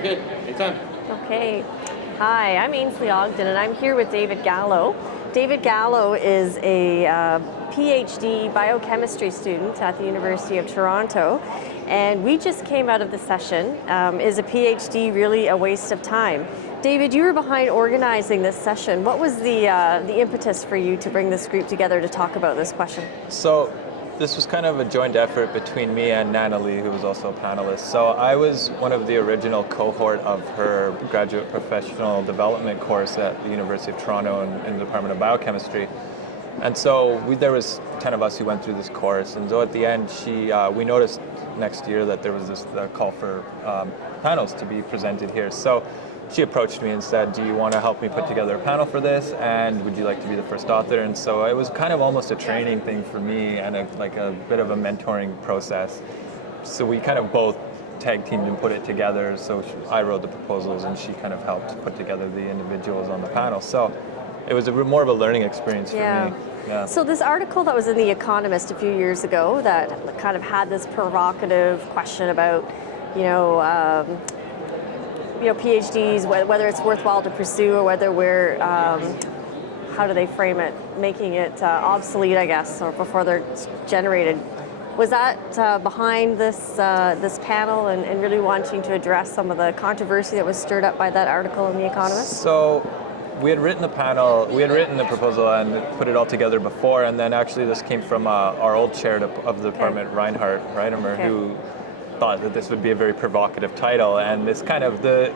Okay, anytime. Okay. Hi, I'm Ainsley Ogden, and I'm here with David Gallo. David Gallo is a PhD biochemistry student at the University of Toronto, and we just came out of the session. Is a PhD really a waste of time? David, you were behind organizing this session. What was the impetus for you to bring this group together to talk about this question? So this was kind of a joint effort between me and Nana Lee, who was also a panelist. So I was one of the original cohort of her graduate professional development course at the University of Toronto in the Department of Biochemistry. And so there was 10 of us who went through this course. And so at the end, we noticed next year that there was this call for panels to be presented here. So she approached me and said, do you want to help me put together a panel for this? And would you like to be the first author? And so it was kind of almost a training thing for me and a bit of a mentoring process. So we kind of both tag teamed and put it together. So I wrote the proposals and she kind of helped put together the individuals on the panel. So it was more of a learning experience for me. Yeah. So this article that was in The Economist a few years ago that kind of had this provocative question about, PhDs, whether it's worthwhile to pursue or whether we're, how do they frame it, making it obsolete, I guess, or before they're generated. Was that behind this panel and really wanting to address some of the controversy that was stirred up by that article in The Economist? So we had written the proposal and put it all together before, and then actually this came from our old chair of the department, Reinhard Reinemer, who thought that this would be a very provocative title, and this kind of the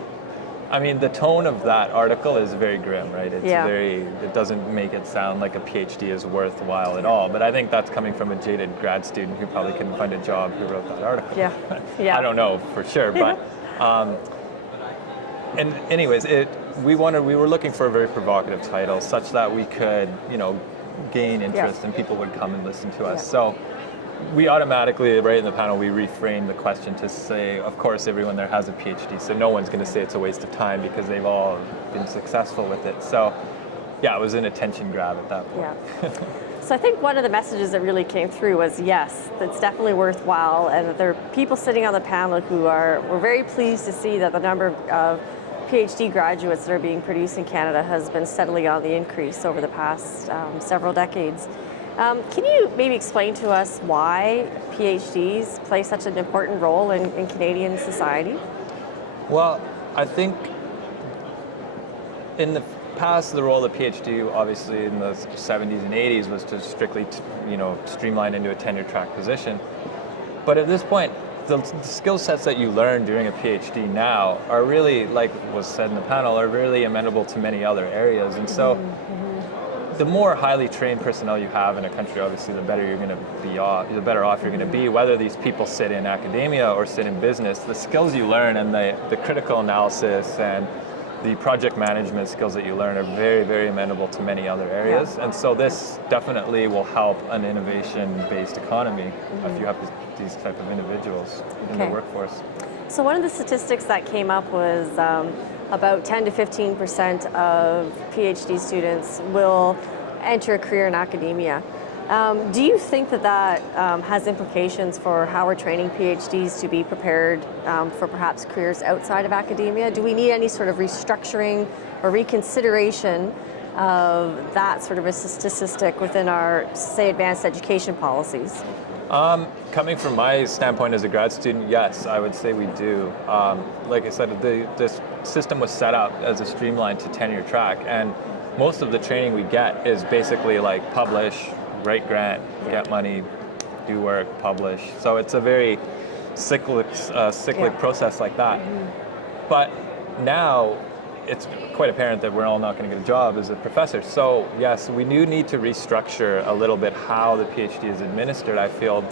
tone of that article is very grim, right? It doesn't make it sound like a PhD is worthwhile at all, but I think that's coming from a jaded grad student who probably couldn't find a job who wrote that article. Yeah. I don't know for sure, but and anyways, we were looking for a very provocative title such that we could, gain interest and people would come and listen to us. So we automatically, right in the panel, we reframed the question to say, of course, everyone there has a PhD, so no one's going to say it's a waste of time because they've all been successful with it. So, yeah, it was an attention grab at that point. Yeah. So I think one of the messages that really came through was, yes, it's definitely worthwhile, and that there are people sitting on the panel who were very pleased to see that the number of PhD graduates that are being produced in Canada has been steadily on the increase over the past several decades. Can you maybe explain to us why PhDs play such an important role in Canadian society? Well, I think in the past, the role of the PhD, obviously in the 70s and 80s, was to strictly, streamline into a tenure track position. But at this point, the skill sets that you learn during a PhD now are really, like was said in the panel, are really amenable to many other areas. And so the more highly trained personnel you have in a country, obviously, the better you're going to be off, the better off you're going to be. Whether these people sit in academia or sit in business, the skills you learn and the critical analysis and the project management skills that you learn are very, very amenable to many other areas. And so this definitely will help an innovation-based economy if you have these type of individuals in the workforce. So one of the statistics that came up was about 10 to 15% of PhD students will enter a career in academia. Do you think that has implications for how we're training PhDs to be prepared for perhaps careers outside of academia? Do we need any sort of restructuring or reconsideration of that sort of a statistic within our, say, advanced education policies? Coming from my standpoint as a grad student, yes, I would say we do. Like I said, this system was set up as a streamlined to tenure track, and most of the training we get is basically like publish, write grant, get money, do work, publish. So it's a very cyclic process like that. But now it's quite apparent that we're all not going to get a job as a professor. So yes, we do need to restructure a little bit how the PhD is administered, I feel.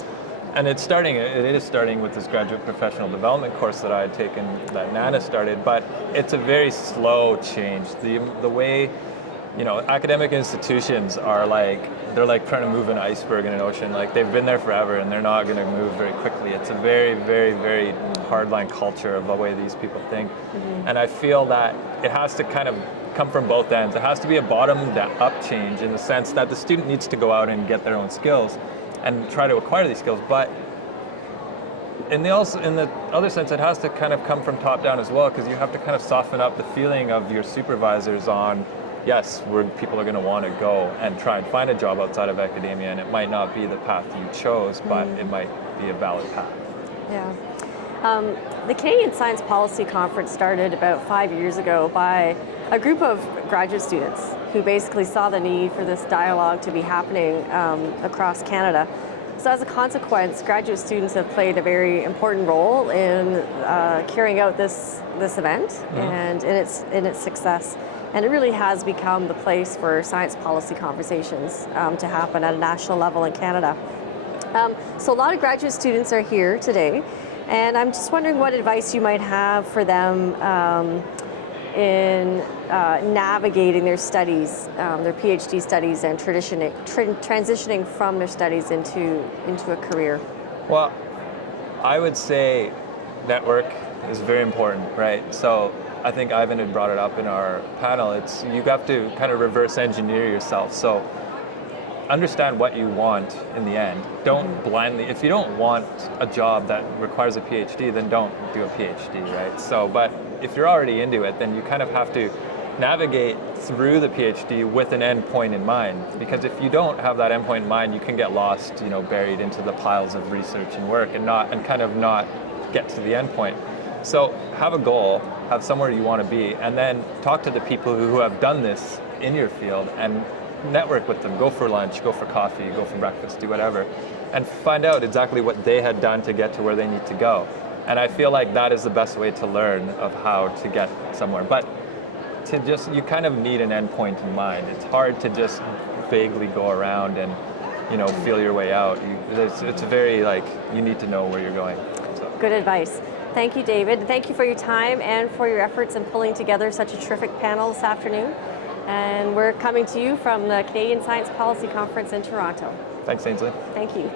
And it is starting with this graduate professional development course that I had taken, that Nana started, but it's a very slow change. The way, academic institutions are they're like trying to move an iceberg in an ocean. Like, they've been there forever and they're not going to move very quickly. It's a very, very, very hardline culture of the way these people think. And I feel that it has to kind of come from both ends. It has to be a bottom-up change in the sense that the student needs to go out and get their own skills and try to acquire these skills, but in the other sense, it has to kind of come from top down as well, because you have to kind of soften up the feeling of your supervisors on, yes, where people are going to want to go and try and find a job outside of academia, and it might not be the path you chose, but it might be a valid path. Yeah. The Canadian Science Policy Conference started about 5 years ago by a group of graduate students who basically saw the need for this dialogue to be happening across Canada. So as a consequence, graduate students have played a very important role in carrying out this event and in its success. And it really has become the place for science policy conversations to happen at a national level in Canada. So a lot of graduate students are here today, and I'm just wondering what advice you might have for them in navigating their studies, their PhD studies, and transitioning from their studies into a career. Well, I would say network is very important, right? So I think Ivan had brought it up in our panel. It's you have to kind of reverse engineer yourself. So understand what you want in the end. Don't blindly, if you don't want a job that requires a PhD, then don't do a PhD, right? So, but if you're already into it, then you kind of have to navigate through the PhD with an end point in mind. Because if you don't have that end point in mind, you can get lost, buried into the piles of research and work and kind of not get to the end point. So have a goal, have somewhere you want to be, and then talk to the people who have done this in your field and network with them. Go for lunch, go for coffee, go for breakfast, do whatever, and find out exactly what they had done to get to where they need to go. And I feel like that is the best way to learn of how to get somewhere. But you kind of need an end point in mind. It's hard to just vaguely go around and, feel your way out. It's very you need to know where you're going. So. Good advice. Thank you, David. Thank you for your time and for your efforts in pulling together such a terrific panel this afternoon. And we're coming to you from the Canadian Science Policy Conference in Toronto. Thanks, Ainsley. Thank you.